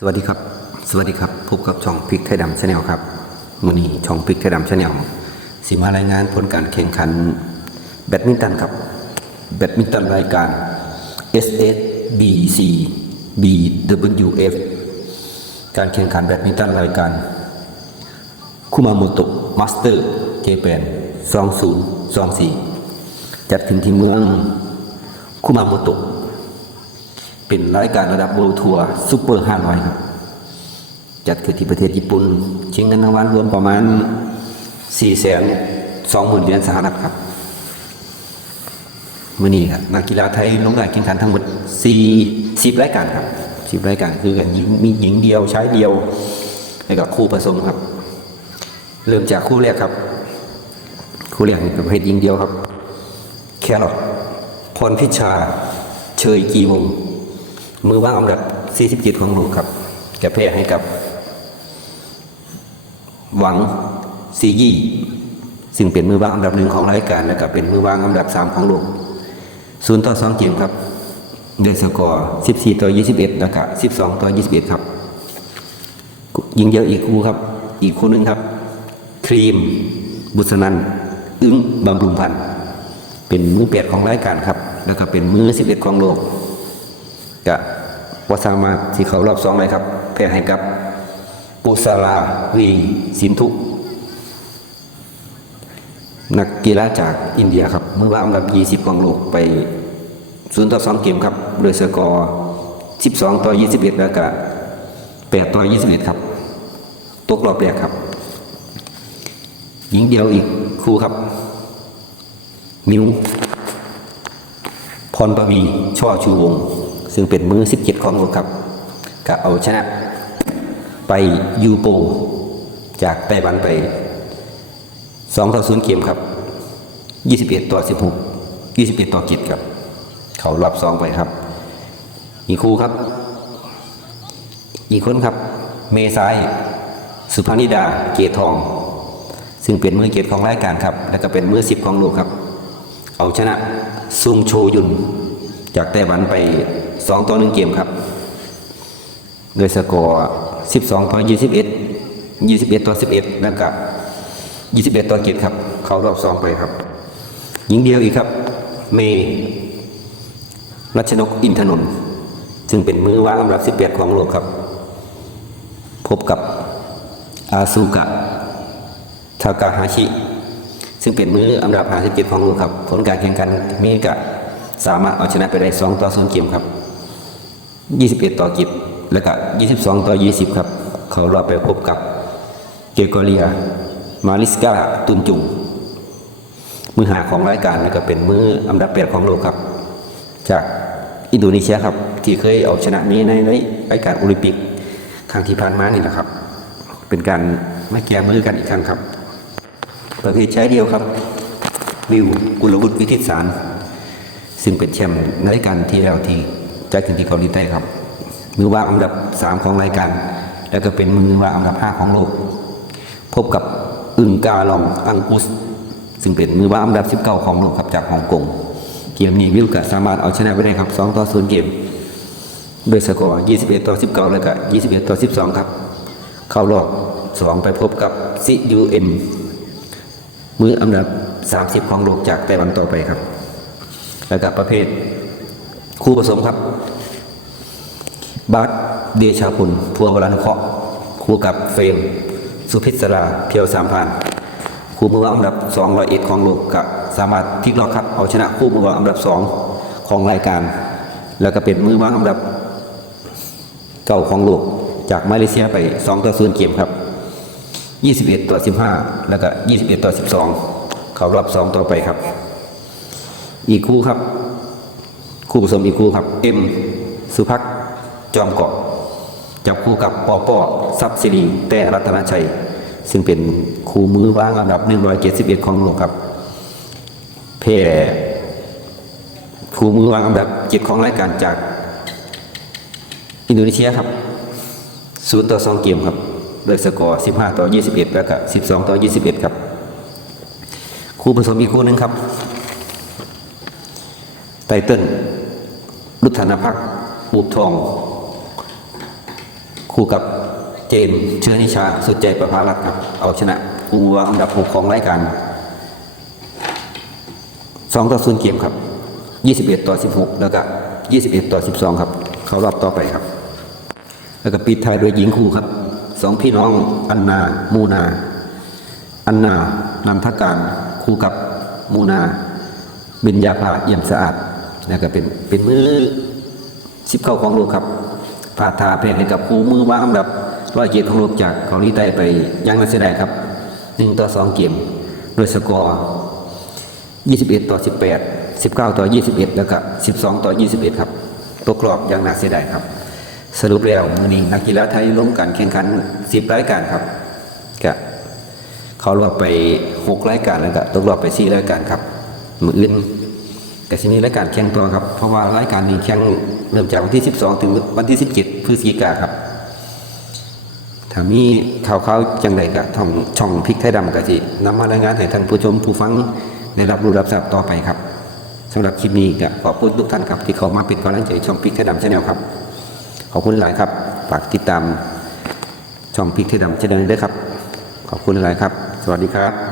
สวัสดีครับ สวัสดีครับ พบกับช่องพริกไทยดำชาแนลครับมือนี้ช่องพริกไทยดำชาแนลสิมารายงานผลการแข่งขันแบดมินตันครับ แบดมินตันรายการ SSBC BWF การแข่งขันแบดมินตันรายการคุมาโมโตะมาสเตอร์เจแปน2024จัดขึ้นที่เมืองคุมาโมโตะ เป็นรายการระดับโบรทัวร์ซูเปอร์500ครับ จัดขึ้นที่ประเทศญี่ปุ่น ชิงเงินรางวัลรวมประมาณ4 2 0 0 0 0เหรียญสหรัฐครับมื่อนี้ครับนักกีฬาไทยลงได้แข่งขันทั้งหมด4 10รายการครับ10รายการคือกันหญิงมีหญิงเดียวชายเดียวแล้วก็คู่ผสมครับ เริ่มจากคู่แรกครับ คู่แรกเป็นประเภทหญิงเดียวครับ แครอทพรพิชา เชยกีวง มือว่างอันดับ 47 ของโลกครับแกแพ้ให้กับ หวังซียี่ซึ่งเป็นมือว่างอันดับหนึ่งของรายการและก็เป็นมือว่างอันดับ 3 ของโลกศูนย์ต่อ2เกมครับเด้วยสกอร์ 14 ต่อ 21 แล้วก็ 12 ต่อ 21 ครับ ยิงเยอะอีกคู่ครับ อีกคู่หนึ่งครับ ครีม บุษนันอึ้งบำรุงพันธ์เป็นมือเปียดของรายการครับ แล้วก็เป็นมือสิบเอ็ดของโลก กะวาสามารถที่เขารอบสองเลยครับแพ้ให้กับปุสลาวีสินทุ นักกีฬาจากอินเดียครับ เมื่อว่าอันดับ 20 ของโลกไป0ต่อ2เกมครับ โดยสกอร์ 12 ต่อ 21 แล้วก็ 8 ต่อ 21 ครับตกรอบแรกครับ หญิงเดียวอีกคู่ครับ มิวพรปวีช่อชูวงศ์ ซึ่งเป็นมือ 17 ของโลกครับก็เอาชนะไปยูโปจากไต้หวันไป2ต่อ0เกมครับ 21 ต่อ 16 21 ต่อ7ครับ เขารับสองไปครับ อีกคู่ครับ อีกคนครับ เมษาย สุภานิดาเกตทอง ซึ่งเป็นมือเกตของรายการครับ และก็เป็นมือสิบของโลกครับ เอาชนะซุงโชยุน จากไต้หวันไป 2ต่อ1เกมครับ โดยสกอร์12ต่อ21 21ต่อ11แล้วก็21ต่อ7ครับ เข้ารอบ2ไปครับ หญิงเดียวอีกครับ เมย์รัชนกอินทนนท์ซึ่งเป็นมือว่างอันดับ18ของโลกครับ พบกับอาซูกะทากาฮาชิ ซึ่งเป็นมืออันดับ57ของโลกครับ ผลการแข่งขันมีกะสามารถเอาชนะไปได้2ต่อ0เกมครับ 21 ต่อ10และก็ 22 ต่อ 20 ครับ เขารอบไปพบกับเกโกเรีย มาริสกาตุนจุง มือหาของรายการแล้วก็เป็นมืออันดับ8ของโลกครับ จากอินโดนีเซียครับ ที่เคยเอาชนะนี้ในรายการโอลิมปิกครั้งที่ผ่านมานี่แหละครับ เป็นการไม่แก้มือกันอีกครั้งครับ ประเภทใช้เดียวครับ วิวกุลวุฒิวิทิตสาร ซึ่งเป็นแชมป์ในรายการที่แล้วที่ จัดขึ้นที่เกาหลีใต้ครับ มือว่างอันดับ 3 ของรายการ แล้วก็เป็นมือว่างอันดับ 5 ของโลก พบกับอึงกาลองอังกุส ซึ่งเป็นมือว่างอันดับ 19 ของโลกครับจากฮ่องกง เกมนี้วิวก็สามารถเอาชนะไปได้ครับ2ต่อ0เกมโดยสกอร์ 21 ต่อ 19 แล้วก็ 21 ต่อ 12 ครับ เข้ารอบ 2 ไปพบกับซิยูเอ็มมืออันดับ 30 ของโลกจากไต้หวันต่อไปครับ แล้วกับประเภท คู่ผสมครับ บาสเดชาพลพัววรันเคราะห์คู่กับเฟรมสุพิศราเพียวสามพานคู่มืออันดับ201ของโลกกับสามารถพลิกล็อกครับเอาชนะคู่มืออันดับ 2 ของรายการ แล้วก็เป็นมือวาอันดับเก่าของโลกจากมาเลเซียไป2ต่อ0เกมครับ 21 ต่อ 15 แล้วก็ 21 ต่อ 12 เขารอบ2 ต่อไปครับ อีกคู่ครับ คู่ผสมอีกคู่ครับเอ็มสุพักจอมเกาะจับคู่กับปอปอทรัพย์สิริแต่รัตนชัย ซึ่งเป็นคู่มือว่างอันดับ 171 ของโลกครับแพ้คู่มือว่างอันดับเจ็ดของรายการจากอินโดนีเซียครับ0ต่อ2เกมครับโดยสกอร์ 15 ต่อ 21 แล้วก็12 ต่อ 21 ครับ คู่ผสมอีกคู่หนึ่งครับ ไตเติ้ลรุทธนพักษ์อูบทอง คู่กับเจนเชื้อนิชา สุดใจประภารัตน์ครับ เอาชนะกูวางอันดับหกของรายการสองต่อศูนย์เกมครับยี่สิบเอ็ดต่อสิบหกแล้วก็ยี่สิบเอ็ดต่อสิบสองครับ เขารอบต่อไปครับ แล้วก็ปิดท้ายด้วยหญิงคู่ครับสองพี่น้องอันนามูนา อันนานันทการคู่กับมูนาเบญญาภาเอี่ยมสะอาด แล้วก็เป็นเป็นมือสิบเข้าของโลกครับพาทาเพศให้กับคู่มือวางอันดับร้อยเกียรติของโลกจากเกาหลีใต้ไปยังนักเสียดายครับหนึ่งต่อสองเกมโดยสกอร์21ต่อ18 19ต่อ21แล้วก็12ต่อ21ครับตัวกรอบย่างน่าเสียดายครับ สรุปแล้วมือนี้นักกีฬาไทยลงการแข่งขัน10รายการครับก็เขารอบไป6รายการแล้วก็ตกรอบไป4รายการครับมืออื่น แต่ทีนี้รายการแข่งตัวครับ เพราะว่ารายการนี้แข่งเริ่มจากวันที่ 12 ถึงวันที่ 17พฤศจิกาครับถ้ามีข่าวเขาวจังไรก็ท่องช่องพริกไทยดำก็สินำมารายงานให้ท่านผู้ชมผู้ฟังได้รับรู้รับทราบต่อไปครับสำหรับคลิปนี้ก็ขอบคุณทุกท่านครับที่เข้ามาป็นกำลังใจช่องพริกไทยดำชาแนลครับขอบคุณหลายครับฝากติดตามช่องพริกไทยดำชาแนลด้วยครับ ขอบคุณหลายครับ สวัสดีครับ